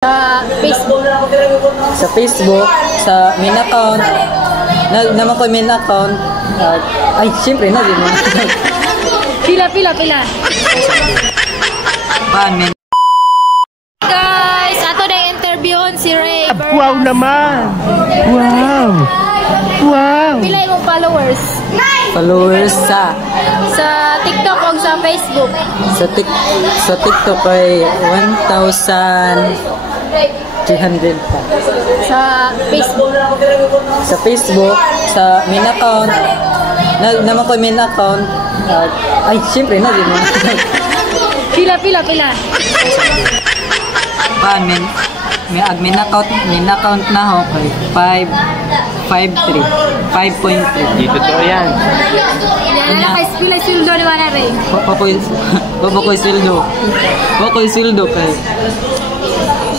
Sa Facebook. Sa Facebook, sa main account. Naman ko main account. Ay, siyempre na din mo. Pila. Paano? Guys, ato na interviewon si Ray. Wow naman! Wow! Pila imong followers? Followers sa TikTok o sa Facebook? sa TikTok ay 1,300 pa. Sa Facebook. Sa Facebook, sa main account. Naman ko main account. Ay, siyempre na din mo. Pila. Paano? May admin account na ako kay 5.3. Dito to yan. Yan na kay pila sildo ni Mana Ray. Papakoy sildo kay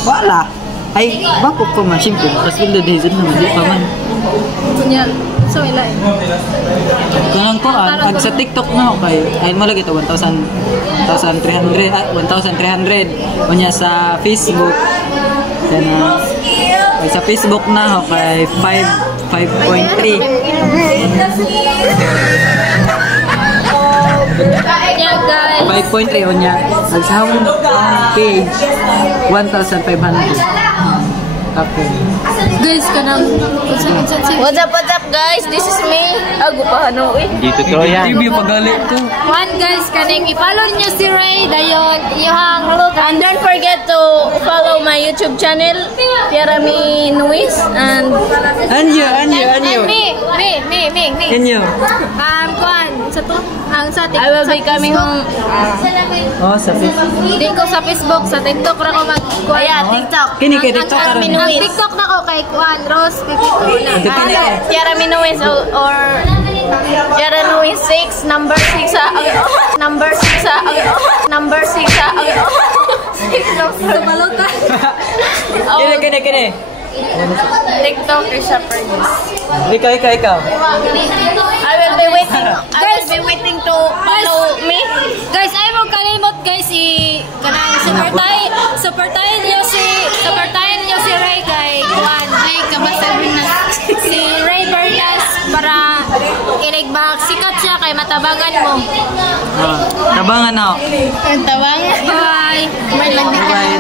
wala. Ay, bako pa man siyempre. Pasildo dahil naman, di pa man. Kunya, so ila eh. Kanang ko, sa TikTok na ako kayo. Ay, malagi ito, 1,300. Kunya sa Facebook. Sa Facebook na ako kay 5.3. Yeah, guys. 5.3 kunya. Sa akong page, 1,500. Okay. Guys, kanang What's up guys? This is me. Ago pa ano eh. Dito to yan. Review pagalit ko. One guys, kanang i-follow niyo si Ray dayon iyang And don't forget to follow my YouTube channel, Pierami Nuis, and Anyo. me. Anyo. Kuan sa to ang sa TikTok. I will be coming home. Oh, sa Facebook. Di ko sa Facebook, sa TikTok ra ko mag-kuan. Yeah, TikTok. Kini kay TikTok Ang karon. TikTok na ko kay Kuan Rose Pipito na. Pierami Nuis or Pierami Nuis 6, number 6 sa number 6 sa number 6 sa 6 sa Balota. Kini. TikTok is a produce. Ikaw. I will be waiting to follow me. Guys, ay mo kalimot guys kanang supportahin niyo si Ray kay Juan. Ay kabasagin na si Ray Bernas para inigbak sikat siya kay matabangan mo. Tabangan ako. Tawang. Bye. May lang Bye.